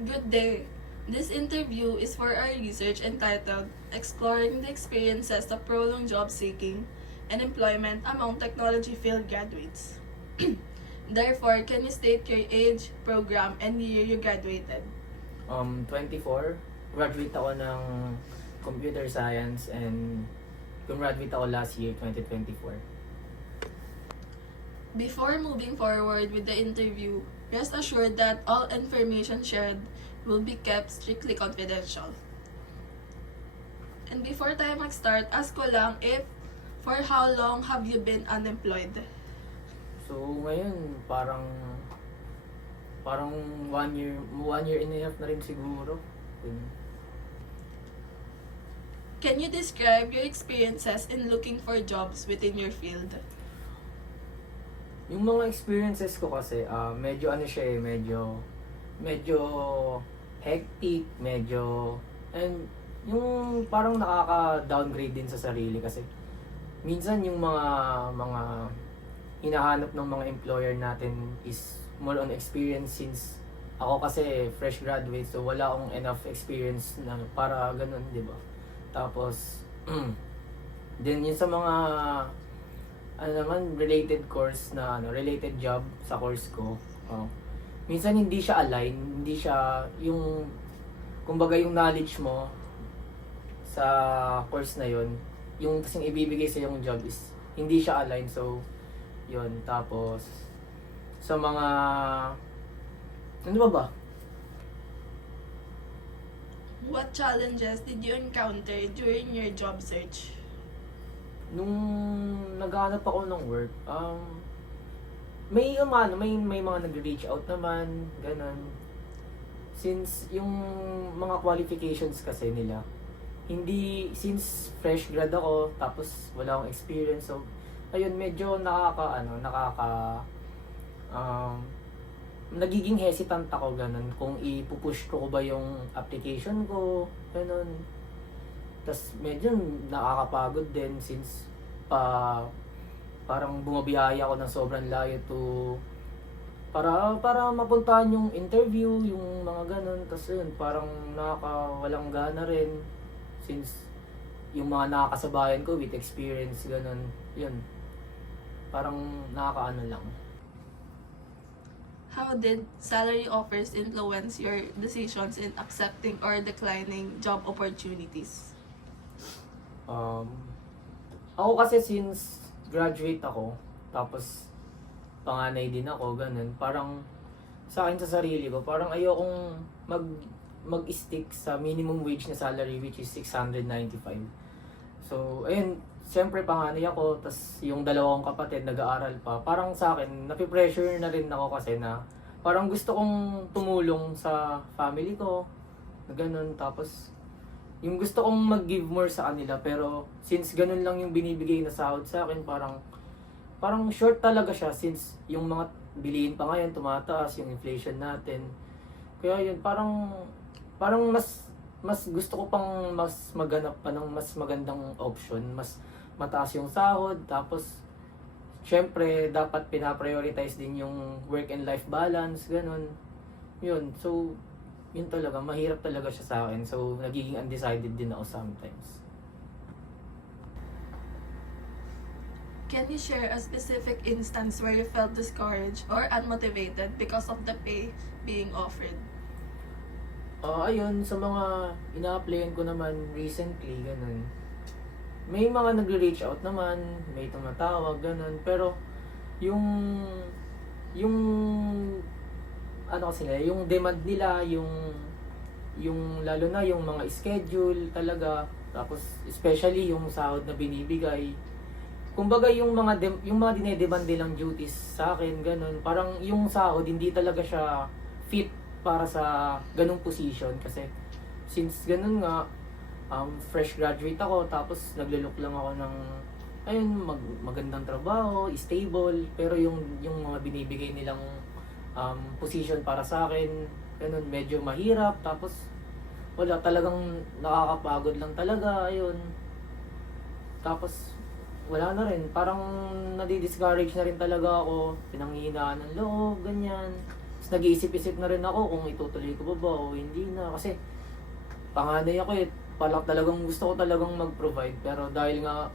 Good day. This interview is for our research entitled Exploring the Experiences of Prolonged Job Seeking and Employment Among Technology Field Graduates. Therefore, can you state your age, program, and year you graduated? 24. Graduate ako ng Computer Science and gumraduate ako last year, 2024. Before moving forward with the interview, rest assured that all information shared will be kept strictly confidential. And before tayo mag-start, ask ko lang if for how long have you been unemployed? So ngayon, parang 1 year and a half na rin siguro. Yun. Can you describe your experiences in looking for jobs within your field? Yung mga experiences ko kasi, medyo ano siya medyo hectic, and yung parang nakaka-downgrade din sa sarili kasi minsan yung mga hinahanap ng mga employer natin is more on experience, since ako kasi fresh graduate, so wala akong enough experience na para ganun, di ba? Tapos then yun sa mga related course na related job sa course ko. Minsan hindi siya align, hindi siya yung kumbaga yung knowledge mo sa course na yun, yung kasing ibibigay sa yung job is hindi siya align. So yun, tapos sa mga ano ba? What challenges did you encounter during your job search? Nung naghahanap ako ng work, may mga nag-reach out naman, ganun. Since yung mga qualifications kasi nila, since fresh grad ako, tapos wala akong experience, so ayun, medyo nagiging hesitant ako, ganun, kung ipupush ko ba yung application ko, ganun. Tas medyo nakakapagod din since parang bumabiyaya ako ng sobrang layo para mapuntahan yung interview, yung mga ganun. Tas yun, parang nakakawalang gana rin since yung mga nakakasabayan ko with experience, ganun. Yun, parang nakakaano lang. How did salary offers influence your decisions in accepting or declining job opportunities? Ako kasi since graduate ako, tapos panganay din ako, ganun. Parang sa akin sa sarili ko, parang ayokong mag-stick sa minimum wage na salary, which is 695. So, ayun, siyempre panganay ako, tas yung dalawang kapatid nag-aaral pa. Parang sa akin, napipressure na rin ako kasi na parang gusto kong tumulong sa family ko, na ganun. Tapos yung gusto kong mag-give more sa kanila, pero since ganun lang yung binibigay na sahod sa akin, parang short talaga siya since yung mga bilihin pa ngayon tumataas, yung inflation natin. Kaya yun, parang mas gusto ko pang mas maganap pa ng mas magandang option, mas mataas yung sahod, tapos syempre dapat pina-prioritize din yung work and life balance, ganun. Yun, so yun talaga, mahirap talaga siya sa akin. So, nagiging undecided din ako sometimes. Can you share a specific instance where you felt discouraged or unmotivated because of the pay being offered? Ayun, sa mga ina-applyan ko naman recently, ganun. May mga nagre-reach out naman, may tumatawag, ganun. Pero, yung ano kasi nila, yung demand nila, yung lalo na yung mga schedule talaga, tapos especially yung sahod na binibigay. Kumbaga yung mga dinedemand nilang duties sa akin, ganun. Parang yung sahod hindi talaga siya fit para sa ganung position kasi since ganun nga, fresh graduate ako, tapos naglo-look lang ako ng ayun, magandang trabaho, stable, pero yung mga binibigay nilang position para sa akin, ganun, medyo mahirap, tapos wala, talagang nakakapagod lang talaga, ayun. Tapos wala na rin, parang nadi-discourage na rin talaga ako, pinanghihinaan ng loob, ganyan. Tapos nag-iisip-isip na rin ako kung itutuloy ko ba o hindi na. Kasi panganay ako eh. Gusto ko talagang mag-provide. Pero dahil nga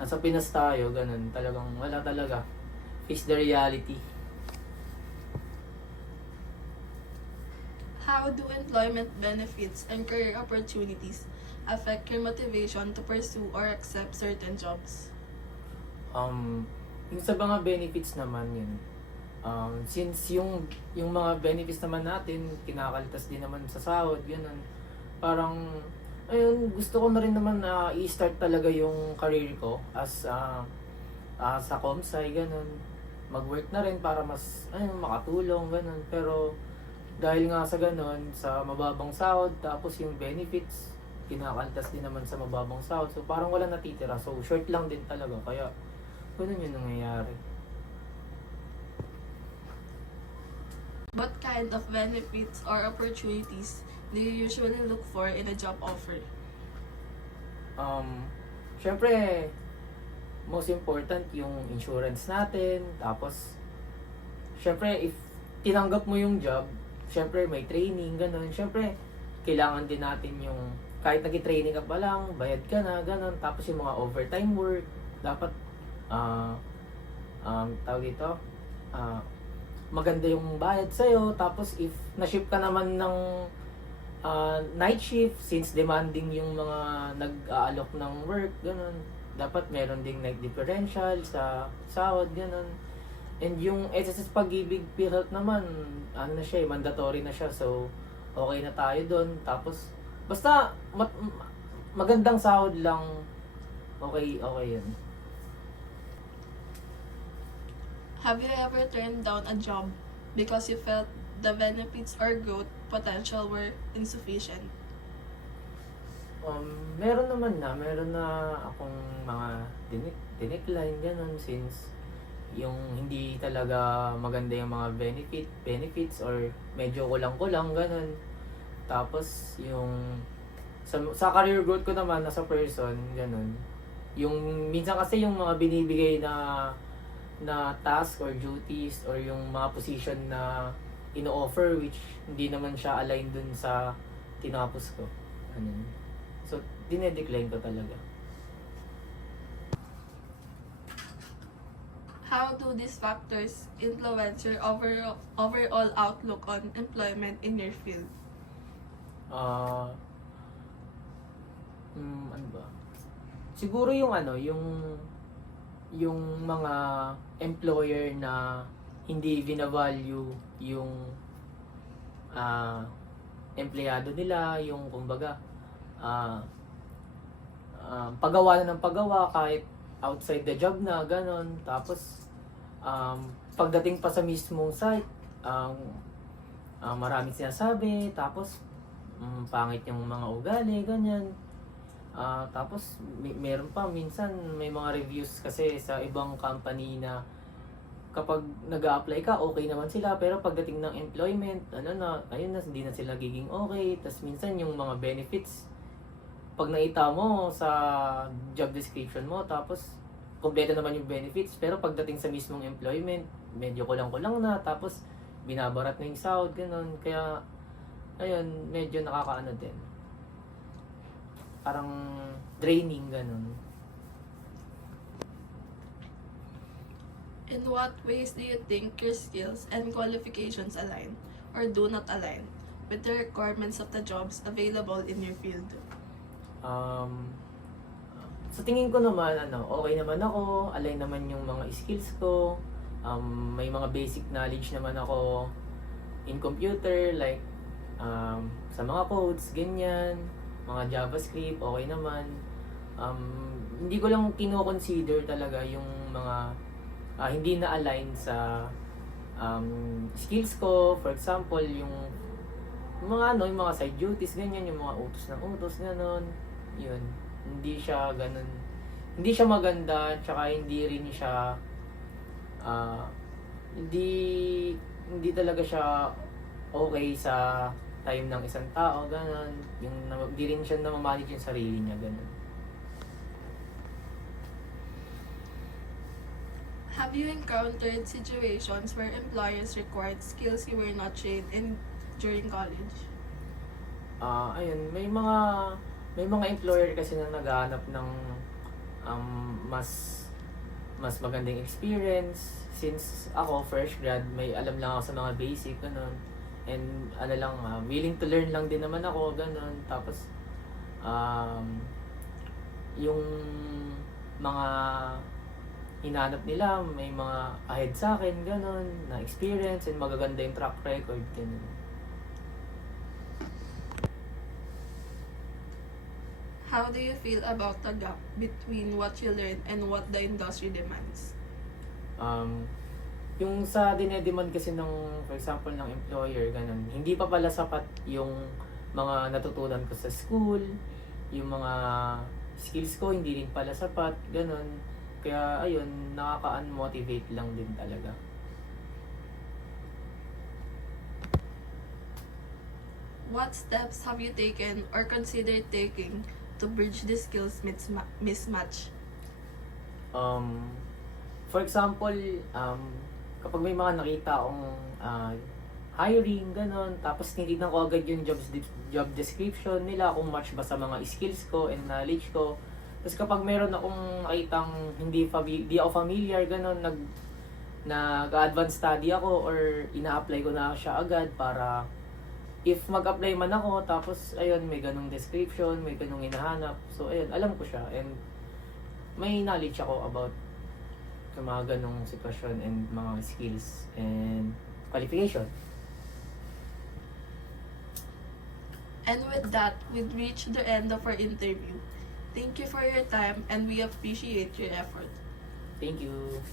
nasa Pinas tayo, ganun, talagang wala talaga. Face the reality. How do employment benefits and career opportunities affect your motivation to pursue or accept certain jobs? Yung sa mga benefits naman yun, since yung mga benefits naman natin, kinakaltas din naman sa sahod, ganun. Parang, ayun, gusto ko na rin naman na i-start talaga yung career ko as sa Comsci, ganun. Mag-work na rin para mas, ayun, makatulong, ganun. Pero, dahil nga sa ganun, sa mababang sahod, tapos yung benefits, kinakaltas din naman sa mababang sahod. So, parang wala natitira. So, short lang din talaga. Kaya, ganun yung nangyayari. What kind of benefits or opportunities do you usually look for in a job offer? Syempre, most important yung insurance natin. Tapos, syempre, if tinanggap mo yung job, syempre may training, ganun. Syempre, kailangan din natin yung, kahit nag-training ka pa lang, bayad ka na, ganun. Tapos yung mga overtime work, dapat, tawag dito, maganda yung bayad sa'yo. Tapos if na-shift ka naman ng night shift, since demanding yung mga nag-aalok ng work, ganun, dapat meron ding night differential sa sahod, ganun. And yung SSS Pag-ibig PhilHealth naman, ano na siya, mandatory na siya. So, okay na tayo doon. Tapos, basta magandang sahod lang, okay yun. Have you ever turned down a job because you felt the benefits or growth potential were insufficient? Meron na akong mga dinecline, ganun, since yung hindi talaga maganda yung mga benefits or medyo kulang-kulang, ganun. Tapos yung sa career growth ko naman as a person, ganun. Yung minsan kasi yung mga binibigay na task or duties or yung mga position na ino-offer which hindi naman siya align dun sa tinapos ko. Ganun. So, dinedecline ko talaga. How do these factors influence your overall outlook on employment in your field? Ano ba? Siguro yung yung mga employer na hindi binavalue yung empleyado nila, yung kumbaga paggawa na ng paggawa kahit outside the job na, ganon. Tapos, pagdating pa sa mismong site, maraming sinasabi, tapos, pangit yung mga ugali, ganyan. Tapos, meron pa, minsan, may mga reviews kasi sa ibang company na kapag nag-a-apply ka, okay naman sila, pero pagdating ng employment, ayun na, hindi na sila giging okay. Tapos, minsan, yung mga benefits, pag nakita mo sa job description mo, tapos kompleto naman yung benefits, pero pagdating sa mismong employment, medyo kulang-kulang na, tapos binabarat na yung sahod, ganun. Kaya, ayun, medyo nakakaano din. Parang draining, ganun. In what ways do you think your skills and qualifications align or do not align with the requirements of the jobs available in your field? Sa tingin ko naman, okay naman ako, align naman yung mga skills ko, may mga basic knowledge naman ako in computer, like sa mga codes, ganyan, mga JavaScript, okay naman. Hindi ko lang kino-consider talaga yung mga hindi na align sa skills ko. For example, yung mga yung mga side duties, ganyan, yung mga utos ng utos, ganon. Yun, hindi siya ganun. Hindi siya maganda, tsaka hindi rin siya hindi talaga siya okay sa time ng isang tao, ganun. Yung hindi rin siya namamanage yung sarili niya, ganun. Have you encountered situations where employers required skills you were not trained in during college? Ayun, may mga employer kasi na naghahanap ng mas magandang experience. Since ako fresh grad, may alam lang ako sa mga basic ganun. And willing to learn lang din naman ako ganun. Tapos yung mga hinanap nila, may mga ahead sa akin ganun, na experience and magaganda yung track record ganun. How do you feel about the gap between what you learn and what the industry demands? Yung sa dinedemand kasi ng, for example, ng employer, ganun, hindi pa pala sapat yung mga natutunan ko sa school, yung mga skills ko hindi rin pala sapat, ganun. Kaya ayun, nakaka-unmotivate lang din talaga. What steps have you taken or considered taking to bridge the skills mismatch? For example, kapag may mga nakita akong hiring, ganon, tapos tinitignan ko agad yung job description nila, kung match ba sa mga skills ko and knowledge ko. Tapos kapag meron akong nakitang hindi ako familiar, ganon, nag-advance study ako or ina-apply ko na siya agad para if mag-apply man ako, tapos ayun, may ganong description, may ganong hinahanap. So ayun, alam ko siya and may knowledge ako about sa mga ganong sitwasyon and mga skills and qualification. And with that, we've reached the end of our interview. Thank you for your time and we appreciate your effort. Thank you.